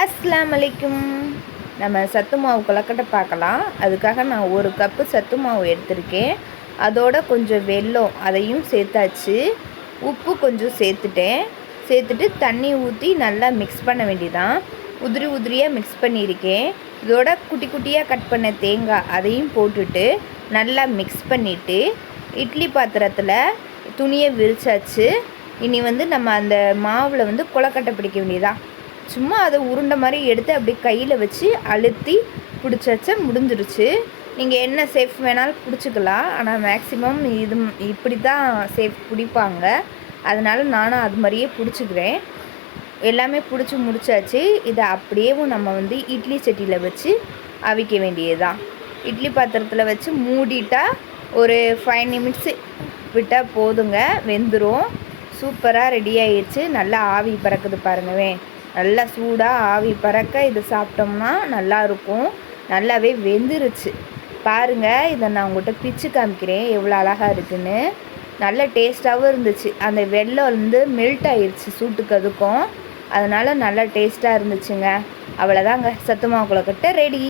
அஸ்ஸலாமு அலைக்கும். நம்ம சத்து மாவு கொலக்கட்டை பார்க்கலாம். அதுக்காக நான் 1 கப்பு சத்து மாவு எடுத்திருக்கேன். அதோட கொஞ்சம் வெல்லம் அதையும் சேர்த்தாச்சு. உப்பு கொஞ்சம் சேர்த்துட்டேன். சேர்த்துட்டு தண்ணி ஊற்றி நல்லா மிக்ஸ் பண்ண வேண்டியதான். உதிரி உதிரியாக மிக்ஸ் பண்ணியிருக்கேன். இதோட குட்டி குட்டியாக கட் பண்ண தேங்காய் அதையும் போட்டுட்டு நல்லா மிக்ஸ் பண்ணிவிட்டு இட்லி பாத்திரத்தில் துணியை விரிச்சாச்சு. இனி நம்ம அந்த மாவில் கொலக்கட்டை பிடிக்க வேண்டியதான். சும்மா அதை உருண்டை மாதிரி எடுத்து அப்படியே கையில் வச்சு அழுத்தி பிடிச்சாச்சா முடிஞ்சிருச்சு. நீங்கள் என்ன சேஃப் வேணாலும் பிடிச்சிக்கலாம். ஆனால் மேக்ஸிமம் இப்படி தான் சேஃப் பிடிப்பாங்க. அதனால் நானும் அது மாதிரியே பிடிச்சிக்கிறேன். எல்லாமே பிடிச்சி முடிச்சாச்சு. இதை அப்படியே நம்ம இட்லி சட்டியில் வச்சு அவிக்க வேண்டியதுதான். இட்லி பாத்திரத்தில் வச்சு மூடிட்டால் ஒரு 5 நிமிட்ஸு விட்டால் போதுங்க, வெந்துடும். சூப்பராக ரெடி ஆயிடுச்சு. நல்லா ஆவி பறக்குது பாருங்கவே. நல்லா சூடாக ஆவி பறக்க இதை சாப்பிட்டோம்னா நல்லாயிருக்கும். நல்லாவே வெந்துருச்சு பாருங்கள். இதை நான் உங்கள்கிட்ட பிச்சு காமிக்கிறேன் எவ்வளோ அழகாக இருக்குதுன்னு. நல்ல டேஸ்ட்டாகவும் இருந்துச்சு. அந்த வெல்லம் மெல்ட் ஆயிடுச்சு சூட்டுக்கு அதுக்கும். அதனால் நல்லா டேஸ்ட்டாக இருந்துச்சுங்க. அவ்வளோதாங்க, சத்து மாவு கொழுக்கட்டை ரெடி.